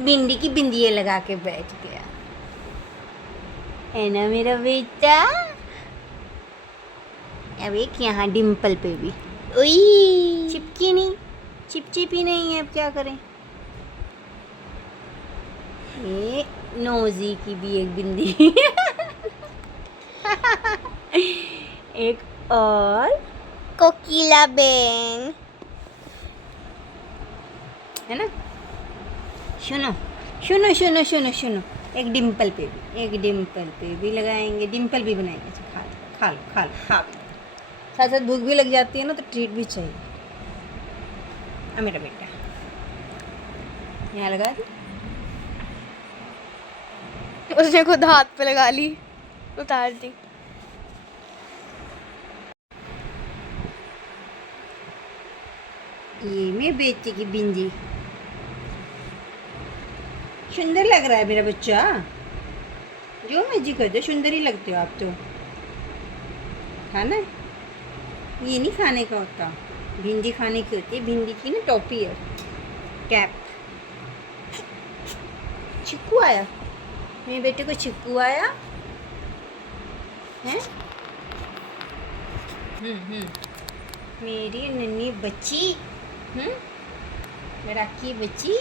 भिंडी की बिंदिया लगा के बैठ गया है ना मेरा बेटा। अब एक यहाँ डिम्पल पे भी ओई चिपकी नहीं, चिपचिपी नहीं है, अब क्या करें। ये नोजी की भी एक बिंदी एक और कोकिला बेन है ना। सुनो सुनो सुनो सुनो सुनो, एक डिम्पल पे भी, एक डिम्पल पे भी लगाएंगे, डिम्पल भी बनाएंगे। अच्छा खा लो खा लो खा लो खा लो। साथ साथ भूख भी लग जाती है ना, तो ट्रीट भी चाहिए। अब मेरा बेटा यहाँ लगा दी, उसने खुद हाथ पे लगा ली, उतार दी। ये मेरे बेटे की बिंदी सुंदर लग रहा है मेरा बच्चा। जो मर्जी कर दो, सुंदर ही लगते हो आप तो। खाना है? ये नहीं खाने का होता, भिंडी खाने की होती है। भिंडी की ना टोपी है, कैप। चिक्कू आया मेरे बेटे को, चिक्कू आया है। मेरी नन्ही बच्ची, लड़ाकी बच्ची,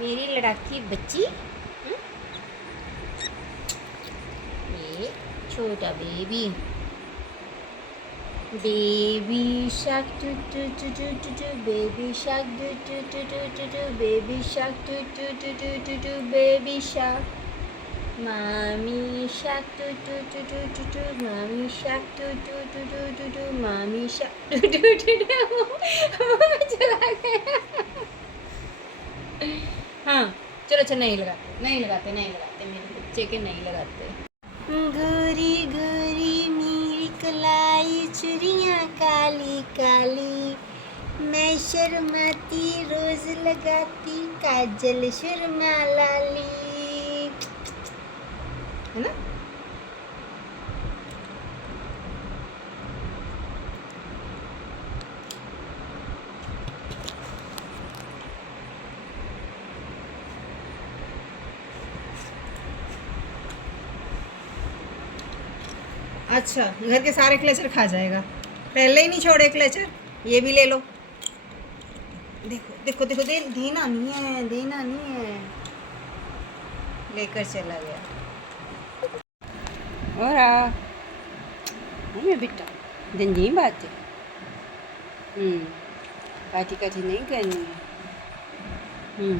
मेरी लड़ाकी बच्ची। ये छोटा baby, baby shark doo doo doo doo doo doo, baby shark doo doo doo doo doo doo, baby shark doo doo doo doo doo doo, baby shark. Mommy shark doo doo doo doo doo doo, mommy shark doo doo doo doo doo doo, mommy shark doo doo doo doo. चला गया। हाँ चलो, अच्छा नहीं लगाते नहीं लगाते नहीं लगाते, मेरे बच्चे के नहीं लगाते। गोरी गोरी मेरी कलाई, चुड़ियाँ काली काली, मैं शर्माती रोज लगाती काजल सुरमा लाली, है ना। अच्छा घर के सारे क्लेचर खा जाएगा, पहले ही नहीं छोड़े क्लेचर। ये भी ले लो, देखो देखो देखो, देना नहीं है, देना नहीं है, लेकर चला गया। और मैं बेटा जंजी बात है, काटी काटी नहीं करनी है।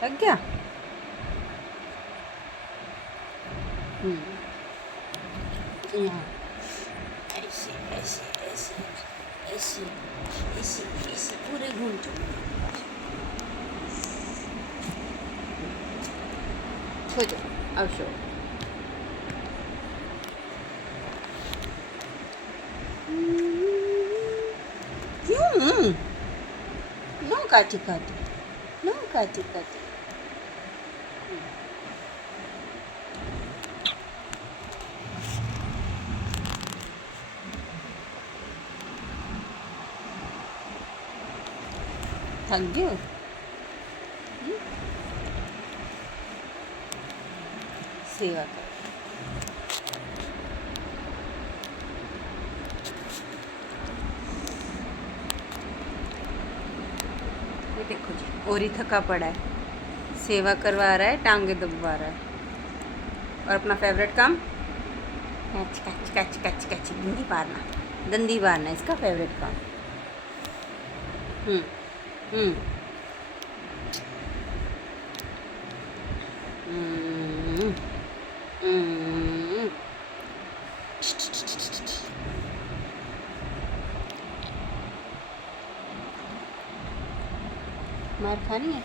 थक गया। यहाँ ऐसे ऐसे ऐसे ऐसे ऐसे ऐसे पूरे घूम चुके, हो जाओ अब शो। क्यों नो काटी काटी, नो काटी काटी। थक गए हो? सेवा कर। ये देखो जी, और ही थका पड़ा है, सेवा करवा रहा है, टांगे दबवा रहा है। और अपना फेवरेट काम कच कच कच कच कच दंदी मारना, दंदी मारना इसका फेवरेट काम। हम्म मार खानी है,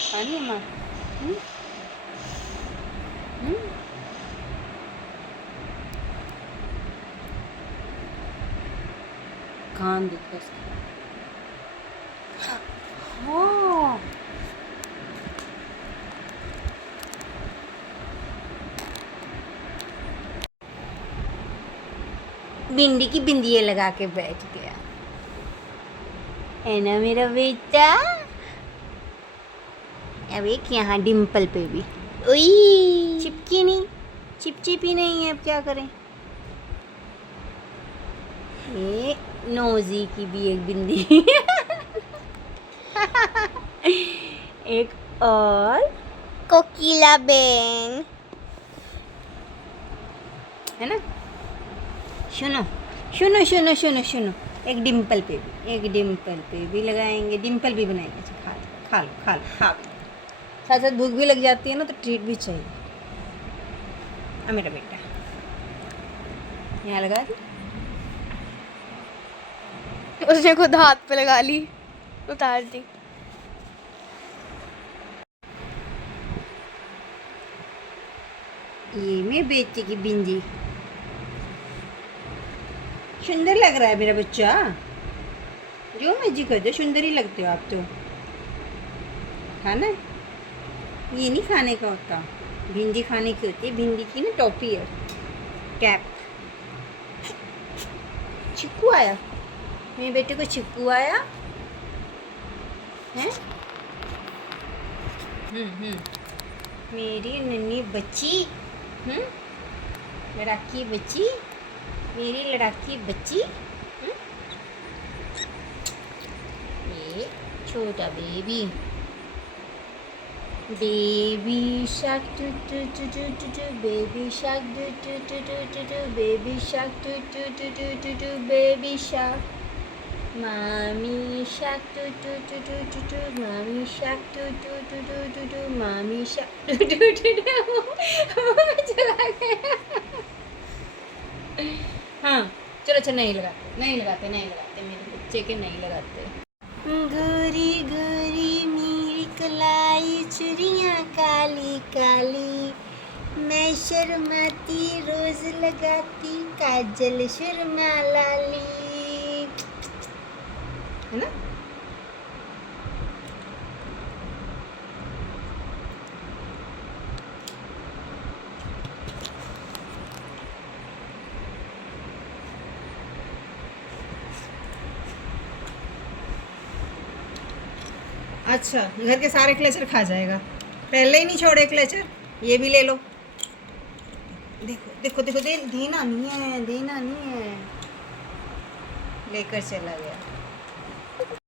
खानी है मार। कान देखो इसका। हाँ भिंडी की बिंदिया लगा के बैठ गया है ना मेरा बेटा। अब एक यहाँ डिम्पल पे भी उई चिपकी नहीं, चिपचिपी नहीं है, अब क्या करें। ये नोजी की भी एक बिंदी एक और कोकिला बेन है ना। सुनो सुनो सुनो सुनो सुनो, एक डिम्पल पे भी, एक डिम्पल पे भी लगाएंगे, डिम्पल भी बनाएंगे। अच्छा, खा लो खा लो खा लो। साथ साथ भूख भी लग जाती है ना, तो ट्रीट भी चाहिए। अब मेरा बेटा यहाँ लगा दी। उसने खुद हाथ पे लगा ली, उतार दी। ये मेरे बेटे की बिंदी, सुंदर लग रहा है मेरा बच्चा। जो मर्जी कर दो, सुंदर ही लगते हो आप तो। खाना है? ये नहीं खाने का होता, भिंडी खाने की होती है। भिंडी की ना टोपी है, कैप। चिक्कू आया, मेरे बेटे को चिक्कू आया है। मेरी नन्ही बच्ची, लड़ाकी बच्ची, मेरी लड़ाकी बच्ची। ये छोटा baby, baby shark doo doo doo doo doo doo, baby shark doo doo doo doo doo doo, baby shark doo doo doo doo doo doo, baby shark. Mommy shark doo doo doo doo doo doo, mommy shark doo doo doo doo doo doo, mommy shark doo doo doo doo. चला गया। हाँ चलो, अच्छा नहीं लगाते नहीं लगाते नहीं लगाते, मेरे बच्चे के नहीं लगाते। गोरी गोरी मेरी कलाई, चुड़ियाँ काली काली, मैं शर्माती रोज लगाती काजल सुरमा लाली, है ना। अच्छा, घर के सारे क्लेचर खा जाएगा, पहले ही नहीं छोड़े क्लेचर। ये भी ले लो। देखो देखो देखो, देना नहीं है, देना नहीं है। लेकर चला गया।